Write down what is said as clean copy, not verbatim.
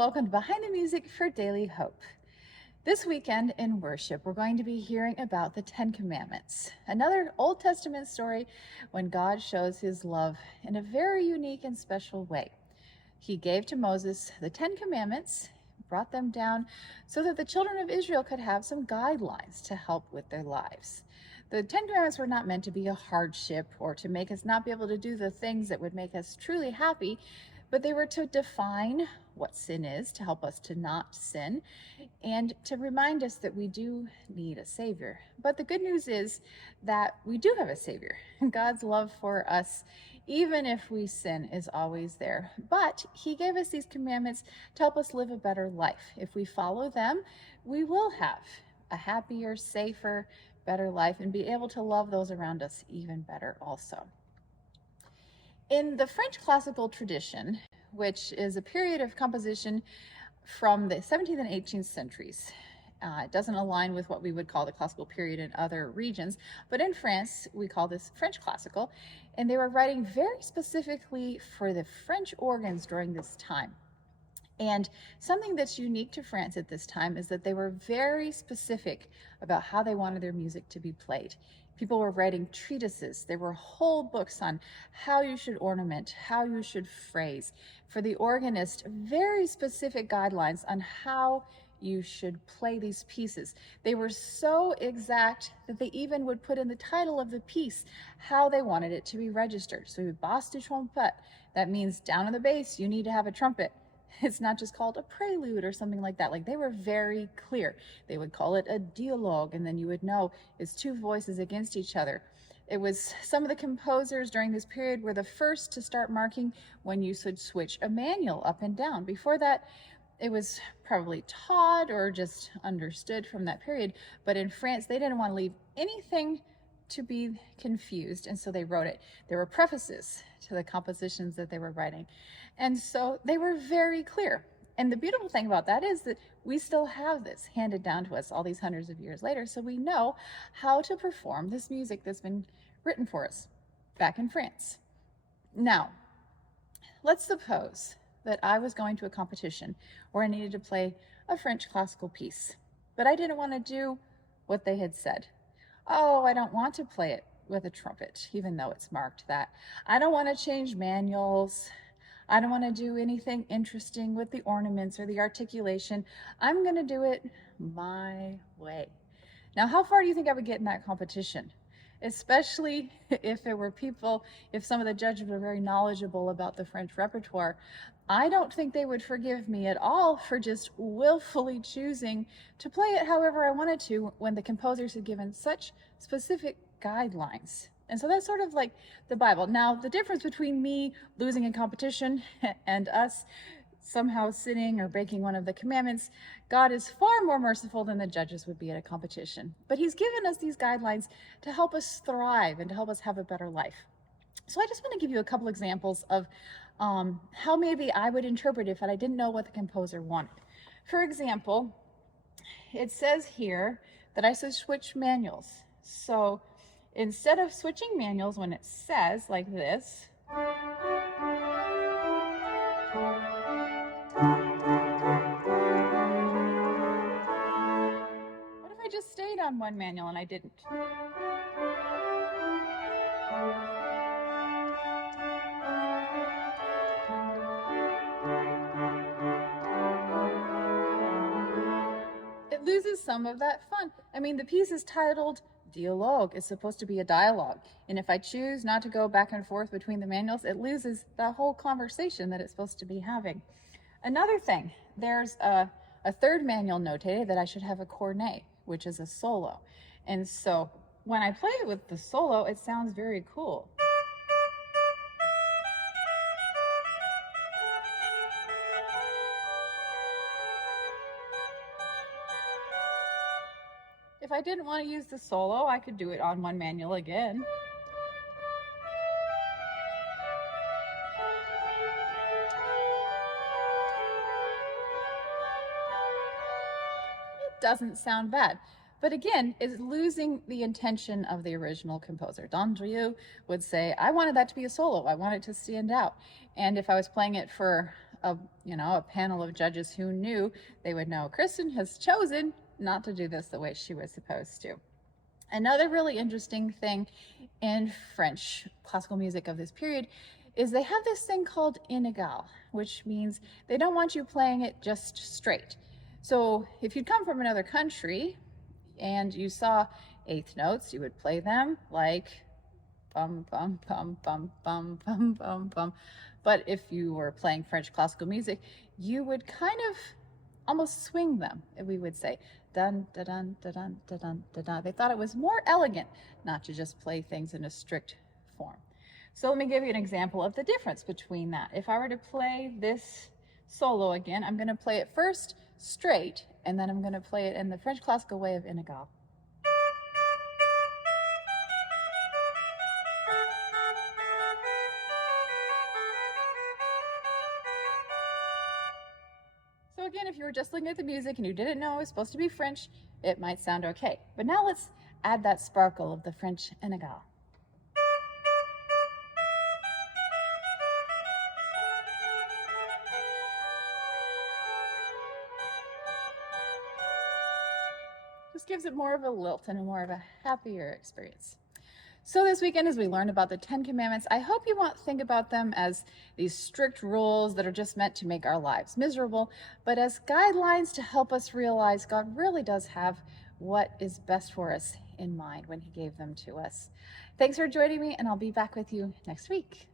welcome to Behind the Music for Daily Hope. This weekend in worship, we're going to be hearing about the Ten Commandments, another Old Testament story when God shows his love in a very unique and special way. He gave to Moses the Ten Commandments, brought them down so that the children of Israel could have some guidelines to help with their lives. The Ten Commandments were not meant to be a hardship or to make us not be able to do the things that would make us truly happy, but they were to define what sin is, to help us to not sin, and to remind us that we do need a Savior. But the good news is that we do have a Savior. God's love for us, even if we sin, is always there. But he gave us these commandments to help us live a better life. If we follow them, we will have a happier, safer, better life and be able to love those around us even better also. In the French classical tradition, which is a period of composition from the 17th and 18th centuries, it doesn't align with what we would call the classical period in other regions, but in France, we call this French classical, and they were writing very specifically for the French organs during this time. And something that's unique to France at this time is that they were very specific about how they wanted their music to be played. People were writing treatises. There were whole books on how you should ornament, how you should phrase. For the organist, very specific guidelines on how you should play these pieces. They were so exact that they even would put in the title of the piece how they wanted it to be registered. So basse de trompette, that means down on the bass, you need to have a trumpet. It's not just called a prelude or something like that. Like, they were very clear. They would call it a dialogue, and then you would know it's two voices against each other. It was some of the composers during this period were the first to start marking when you should switch a manual up and down. Before that, it was probably taught or just understood from that period. But in France, they didn't want to leave anything to be confused, and so they wrote it. There were prefaces to the compositions that they were writing, and so they were very clear. And the beautiful thing about that is that we still have this handed down to us all these hundreds of years later, so we know how to perform this music that's been written for us back in France. Now, let's suppose that I was going to a competition where I needed to play a French classical piece, but I didn't want to do what they had said. Oh, I don't want to play it with a trumpet, even though it's marked that. I don't want to change manuals. I don't want to do anything interesting with the ornaments or the articulation. I'm going to do it my way. Now, how far do you think I would get in that competition? Especially if it were people, if some of the judges were very knowledgeable about the French repertoire. I don't think they would forgive me at all for just willfully choosing to play it however I wanted to when the composers had given such specific guidelines. And so that's sort of like the Bible. Now, the difference between me losing a competition and us somehow sinning or breaking one of the commandments, God is far more merciful than the judges would be at a competition. But he's given us these guidelines to help us thrive and to help us have a better life. So I just want to give you a couple examples of how maybe I would interpret it if I didn't know what the composer wanted. For example, it says here that I should switch manuals. So instead of switching manuals when it says like this, what if I just stayed on one manual and I didn't? It loses some of that fun. I mean, the piece is titled Dialogue. It's supposed to be a dialogue. And if I choose not to go back and forth between the manuals, it loses the whole conversation that it's supposed to be having. Another thing, there's a third manual notated that I should have a cornet, which is a solo. And so when I play it with the solo, it sounds very cool. If I didn't want to use the solo, I could do it on one manual again. It doesn't sound bad. But again, it's losing the intention of the original composer. Dandrieu would say, I wanted that to be a solo. I want it to stand out. And if I was playing it for a panel of judges who knew they would know Kristin has chosen not to do this the way she was supposed to. Another really interesting thing in French classical music of this period is they have this thing called inégal, which means they don't want you playing it just straight. So if you'd come from another country and you saw eighth notes, you would play them like bum, bum, bum, bum, bum, bum, bum, bum. But if you were playing French classical music, you would kind of almost swing them, we would say. Dun, da, dun, da, dun, da, dun, da, dun. They thought it was more elegant not to just play things in a strict form. So let me give you an example of the difference between that. If I were to play this solo again, I'm going to play it first straight, and then I'm going to play it in the French classical way of inégal. So again, if you were just looking at the music and you didn't know it was supposed to be French, it might sound okay. But now let's add that sparkle of the French inégal. Just gives it more of a lilt and more of a happier experience. So this weekend, as we learn about the 10 Commandments, I hope you won't think about them as these strict rules that are just meant to make our lives miserable, but as guidelines to help us realize God really does have what is best for us in mind when he gave them to us. Thanks for joining me, and I'll be back with you next week.